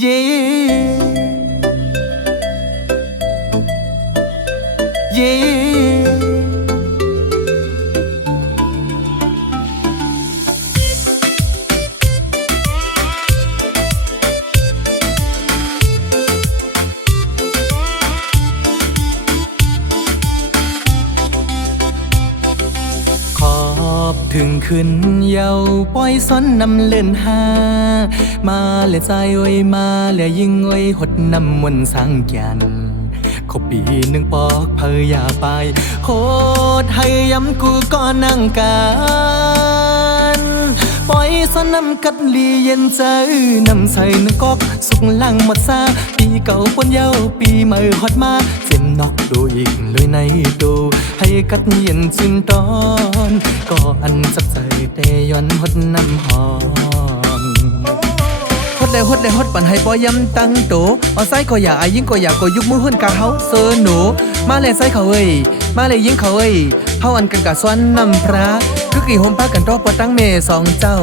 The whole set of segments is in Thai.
เย่เย่ขอบถึงขึ้นเยาปล่อยซ้อนนำเลื่อนหามาและใจไว้มาและยิ่งไว้หดนำมนต์สังแก่นขบปีหนึ่งปอกเพยอย่าไปโคตรให้ย้ำกูก็นั่งกันปล่อยซ้อนนำกัดลีเย็นใจนำใส่นึงกอกสุกลังหมดซาปีเก่าปนเยาปีใหม่ฮอดมาเจ็มนอกดูอีกเลยในดูให้กัดเย็นสิ้นตอนก็อันจับใจแต่ย้อนฮดน้ำหอมฮดเลยฮดปั่นให้ปอยำตั้งโตเอาไส้ก็อย่าอายิ่งก็อย่าก็ยุกมือหุ่นกะเฮาเซอหนูมาเลยไส้เขาเอ้ยมาเลยยิ่งเขาเอ้ยเฮาอันกันกะซ้อนนำพระคือกี่โฮมพากันรอปอตั้งเมสองเจ้า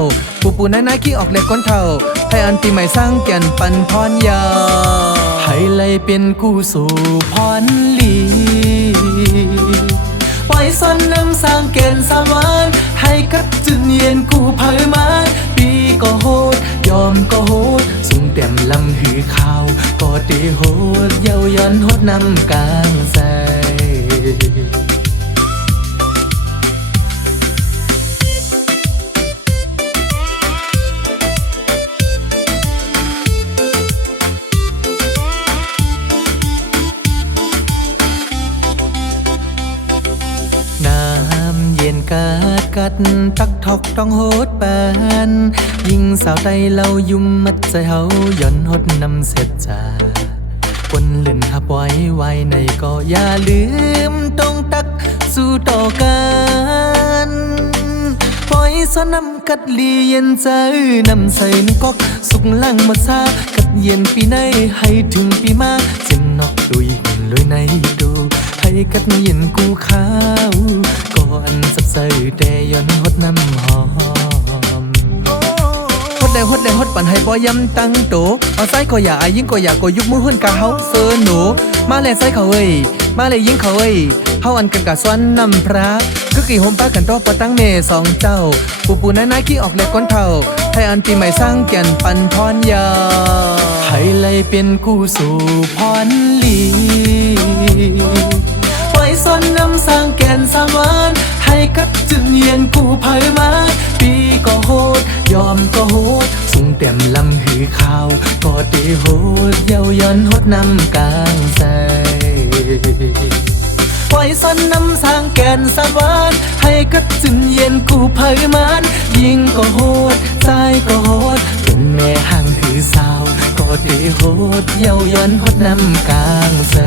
ปูนายขี้ออกเล็กก้นเท่าให้อันปีใหม่สร้างแก่นปันพรยาให้เลยเป็นกูสู่พรลีปล่อยซ้อนนำสร้างแก่นสามวันให้กัดจึงเย็นกูเผยมาปีก็โหดยอมก็โหดสุ่มเต็มลำหือข้าวก็ตีโหดเย้าย้อนโหดนำกลางใจน้ำเย็นกัดตักทอกต้องโหดปานยิ่งสาวใจเรายุ่มมัดใจเฮาย่อนหดนำเสร็จจาปนเล่นหับไว้ในก็อย่าลืมต้องตักสู่ต่อกันปล่อยซ้อนนำกัดลีเย็นใจนำใส่นึงกอกสุกลังหมดซากัดเย็นปีในให้ถึงปีมาเจ็มนอกดูอีกเลยในดูให้กัดเย็นกูข้าวก่อนสับใส่แต่ย้อนหดน้ำหอมฮดเลยปั่นให้ปอยำตั้งโตเอาไส้ก็อย่าอายิ่งก็อย่าก็ยุกมือหุ่นกะเฮาเซอหนูมาเลยไส้เขาเอ้ยมาเลยยิ่งเขาเอ้ยเฮาอันกันกะซ้อนนำพระคือกี่โฮมพากันรอปอตั้งเมสองเจ้าปูนายขี้ออกเล็กก้นเท่าให้อันปีใหม่สร้างแก่นปันพรยาให้เลยเป็นกูสู่พรลีปล่อยซ้อนนำสร้างแก่นสามวันให้กัดจึงเย็นกูเผยมาปีก็โหดยอมก็โหดสุ่มเต็มลำหือข้าวก็ตีโหดเย้าย้อนหดน้ำกลางใจปล่อยซ้อนนำสร้างแก่นสามวันให้กัดจึงเย็นกูเผยมันยิ่งก็โหดใจก็โหดเป็นแม่ห่างหือสาวก็ตีโหดเย้าย้อนหดน้ำกลางใจ